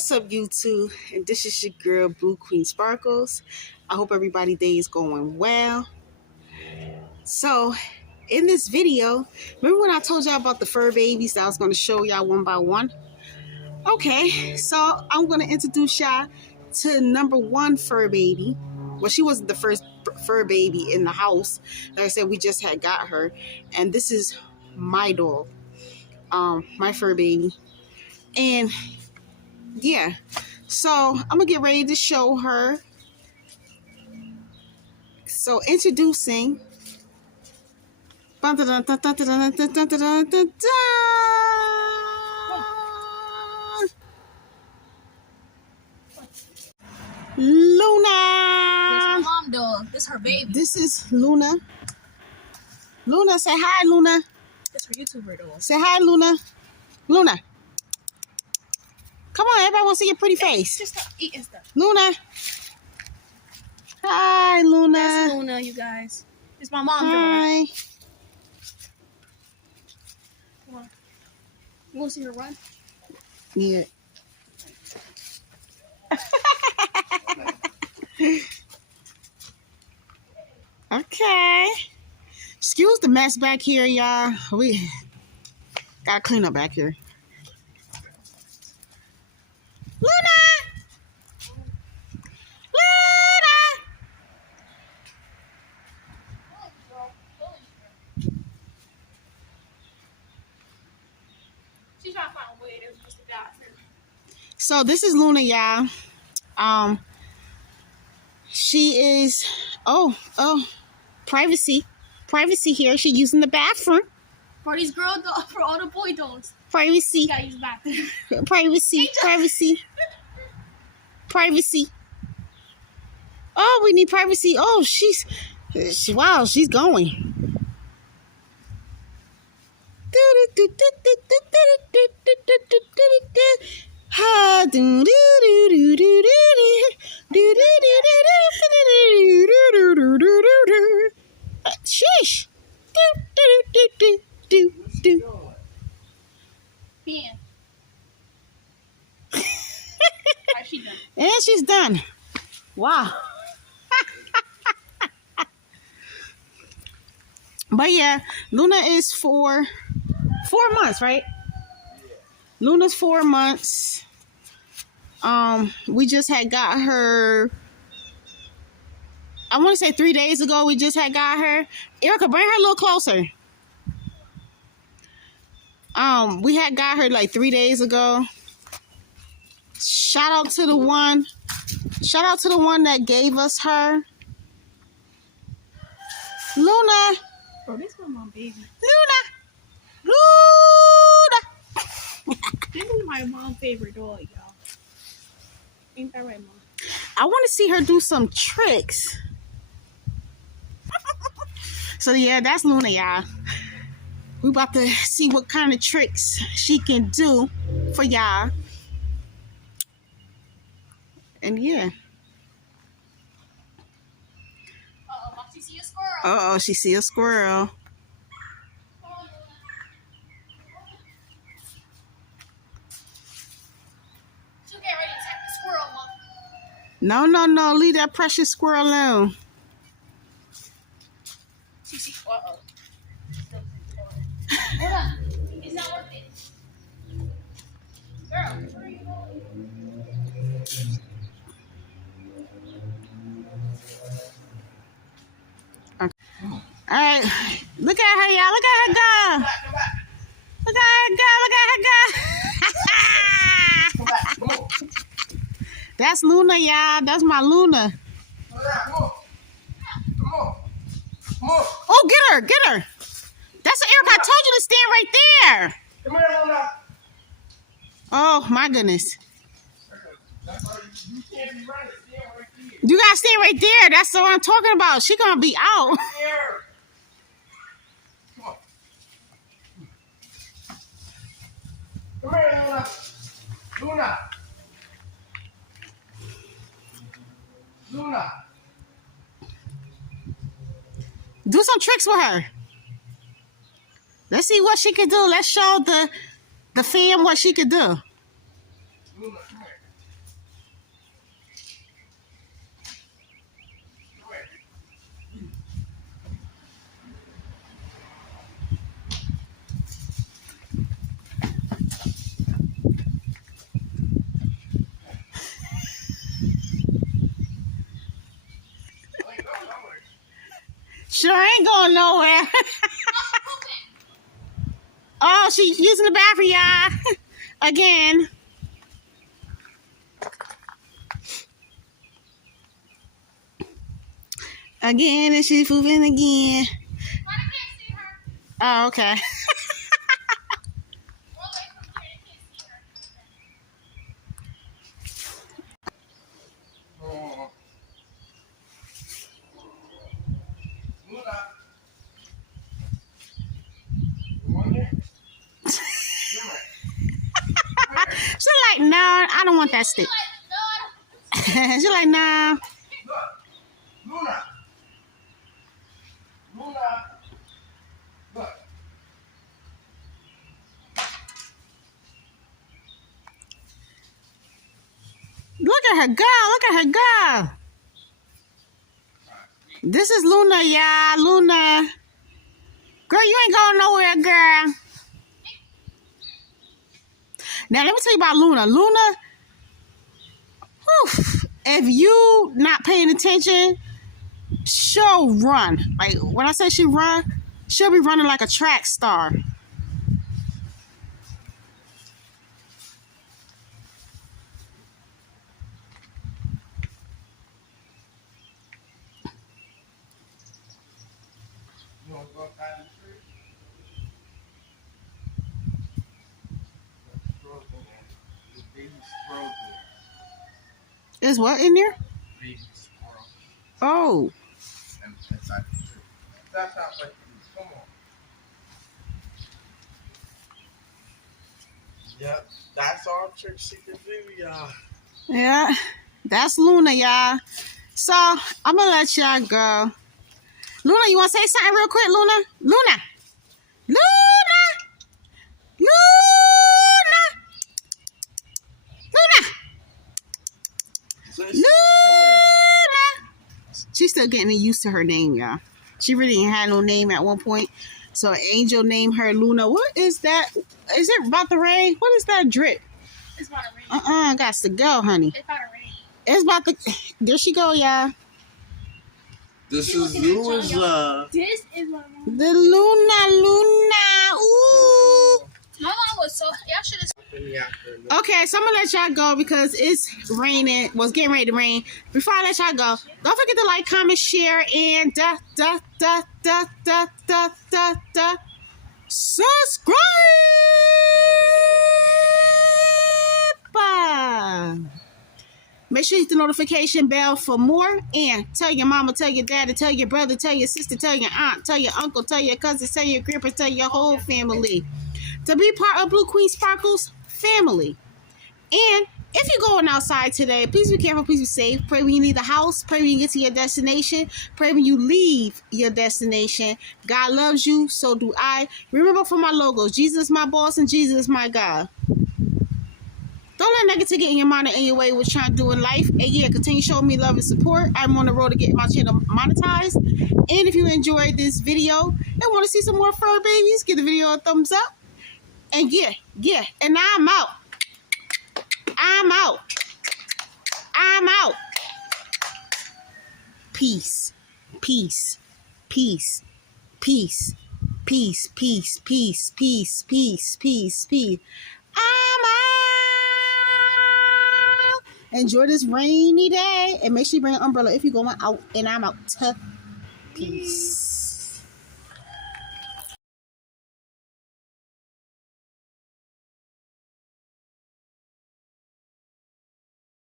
What's up, YouTube? And this is your girl, Blue Queen Sparkles. I hope everybody's day is going well. So, in this video, remember when I told y'all about the fur babies that I was going to show y'all one by one? Okay, so I'm going to introduce y'all to number one fur baby. Well, she wasn't the first fur baby in the house. Like I said, we just had got her. And this is my dog, my fur baby. And yeah, so I'm gonna get ready to show her. So introducing Luna. This my mom dog. This her baby. This is Luna. Luna, say hi, Luna. This her YouTuber dog. Say hi, Luna. Luna. Come on, everybody wants to see your pretty face. Just stop eating stuff. Luna. Hi, Luna. That's Luna, you guys. It's my mom dog. Hi. Come on. You want to see her run? Yeah. Okay. Excuse the mess back here, y'all. We gotta clean up back here. Luna! Luna! She's trying to find a way. There's just a guy. So this is Luna, y'all. She is privacy here. She's using the bathroom. For these girl dogs, for all the boy dogs. Privacy. You gotta use the bathroom. Privacy. Oh, we need privacy. Oh, she's going. Sheesh. Peeing. Alright, she's done. And she's done. Wow. But yeah, Luna is for 4 months, right? Luna's 4 months. We just had got her. I want to say 3 days ago. We just had got her. Erica, bring her a little closer. We had got her like 3 days ago. Shout out to the one that gave us her. Luna. Bro, this is my mom baby. Luna. This is my mom's favorite dog, y'all. Ain't that right, Mom? I want to see her do some tricks. So yeah, that's Luna, y'all. We about to see what kind of tricks she can do for y'all. And yeah. Uh-oh, Mom, she see a squirrel. Uh-oh, she see a squirrel. Come on, Luna. She'll get ready to attack the squirrel, Mom. No. Leave that precious squirrel alone. She see. Uh-oh. Hold on. It's not worth it. Girl, where are you going? All right, look at her, y'all. Look at her go. Look at her go. That's Luna, y'all. That's my Luna. Oh, get her. That's Erica. I told you to stand right there. Come here, Luna. Oh, my goodness. You can't be running. Stand right there. You got to stand right there. That's what I'm talking about. She going to be out. Here. Come on. Come here, Luna. Luna. Do some tricks with her. Let's see what she can do. Let's show the fam what she could do. Luna, come here. Oh, she's using the bathroom, y'all. Again. Again, and she's pooping again. Oh, okay. Oh. Luna. You want it? She's like, no, I don't want that stick. She's like, no. Look. Luna. Luna. Look. Look at her go. Look at her go. This is Luna, y'all. Luna. Girl, you ain't going nowhere, girl. Now, let me tell you about Luna. Luna, whew, if you not paying attention, she'll run. Like, when I say she run, she'll be running like a track star. You want to go outside in the street? Squirrels in there. The baby squirrels in there. Is what in there? Baby squirrel. Oh. And inside the tree. That sounds like these. Come on. Yep, that's our trick she can do, y'all. Yeah. That's Luna, y'all. So, I'm going to let y'all go. Luna, you want to say something real quick, Luna? Luna. Luna. Luna. So Luna. She's still getting used to her name, y'all. She really ain't had no name at one point. So Angel named her Luna. What is that? Is it about to rain? What is that drip? It's about to rain. Got to go, honey. It's about to rain. It's about to... There she go, y'all. this is Luna's This is my mom. The Luna. Ooh. My mom was so. Y'all should have. Okay, so I'm going to let y'all go because it's raining. Well, it's getting ready to rain. Before I let y'all go, don't forget to like, comment, share, and subscribe. Make sure you hit the notification bell for more. And tell your mama, tell your daddy, tell your brother, tell your sister, tell your aunt, tell your uncle, tell your cousins, tell your grandpa, tell your whole family to be part of Blue Queen Sparkles family. And if you're going outside today, please be careful, please be safe. Pray when you leave the house. Pray when you get to your destination. Pray when you leave your destination. God loves you, so do I. Remember for my logos, Jesus is my boss and Jesus is my God. Don't let negativity get in your mind or in your way what you're trying to do in life. And yeah, continue showing me love and support. I'm on the road to get my channel monetized. And if you enjoyed this video and want to see some more fur babies, give the video a thumbs up. And yeah. And I'm out. I'm out. Peace. Peace. Peace. Peace. Peace. Peace. Peace. Peace. Peace. Peace. Peace. I'm out. Enjoy this rainy day. And make sure you bring an umbrella if you're going out. And I'm out. Peace.